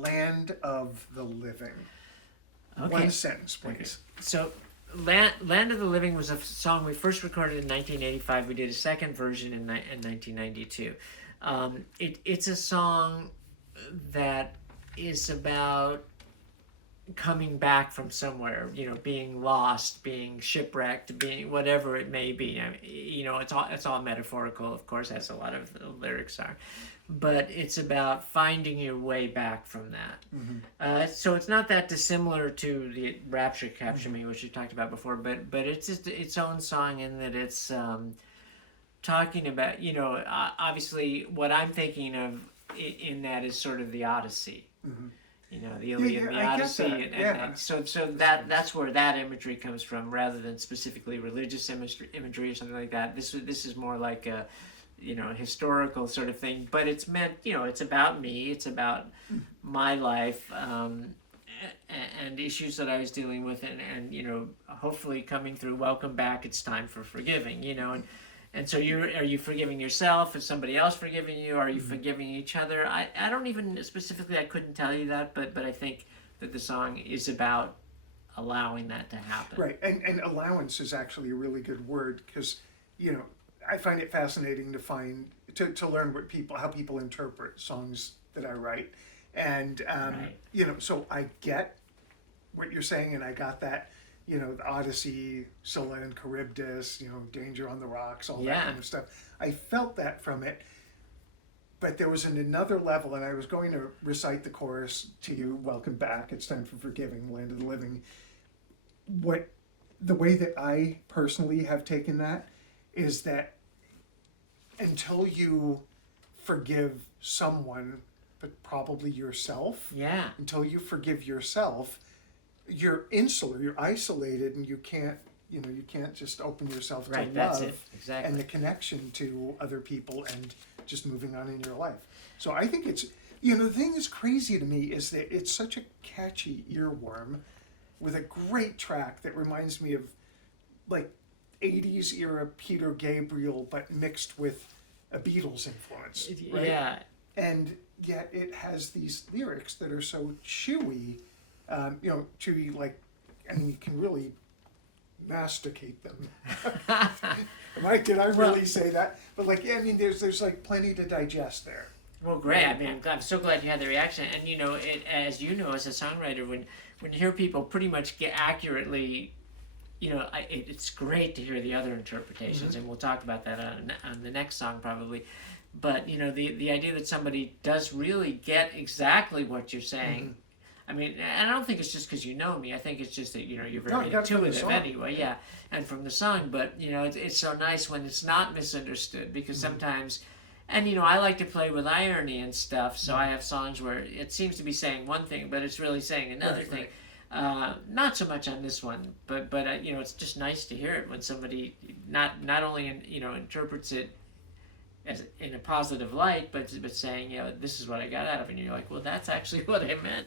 Land of the Living. Okay. One sentence, please. Okay. So, Land of the Living was a song we first recorded in 1985. We did a second version in 1992. It's a song that is about coming back from somewhere, being lost, being shipwrecked, being whatever it may be. I mean, it's all metaphorical, of course, as a lot of the lyrics are, but it's about finding your way back from that. Mm-hmm. So it's not that dissimilar to the Rapture Capture Me, which we talked about before, but it's just its own song in that it's talking about, obviously what I'm thinking of in that is sort of the Odyssey. Mm-hmm. The Iliad and the Odyssey, and so that's where that imagery comes from, rather than specifically religious imagery or something like that. This is more like a, historical sort of thing, but it's meant, it's about me, it's about my life, and issues that I was dealing with, and hopefully coming through. Welcome back. It's time for forgiving, And so are you forgiving yourself? Is somebody else forgiving you? Are you forgiving each other? I don't even specifically, I couldn't tell you that, but I think that the song is about allowing that to happen. Right, and allowance is actually a really good word, because, I find it fascinating to learn how people interpret songs that I write. And, right. So I get what you're saying, and I got that. The Odyssey, Scylla and Charybdis, Danger on the Rocks, all that kind of stuff. I felt that from it, but there was another level, and I was going to recite the chorus to you, welcome back, it's time for forgiving, Land of the Living. The way that I personally have taken that is that until you forgive someone, but probably yourself, until you forgive yourself, you're insular, you're isolated, and you can't just open yourself to love. That's it. Exactly. And the connection to other people and just moving on in your life. So I think it's, the thing that's crazy to me is that it's such a catchy earworm with a great track that reminds me of like 80s era Peter Gabriel, but mixed with a Beatles influence. Right? Yeah. And yet it has these lyrics that are so chewy, chewy, like, you can really masticate them. Did I really say that? But there's like plenty to digest there. Well, great. I mean, I'm so glad you had the reaction. And as you know, as a songwriter, when you hear people pretty much get accurately, it's great to hear the other interpretations, and we'll talk about that on the next song probably. But the idea that somebody does really get exactly what you're saying. Mm-hmm. I mean, and I don't think it's just because you know me. I think it's just that, you're very intuitive anyway, and from the song. But, it's so nice when it's not misunderstood, because sometimes, and, I like to play with irony and stuff, so I have songs where it seems to be saying one thing, but it's really saying another thing. Right. Not so much on this one, but it's just nice to hear it when somebody not only, interprets it as in a positive light, but saying, this is what I got out of it. And you're like, well, that's actually what I meant.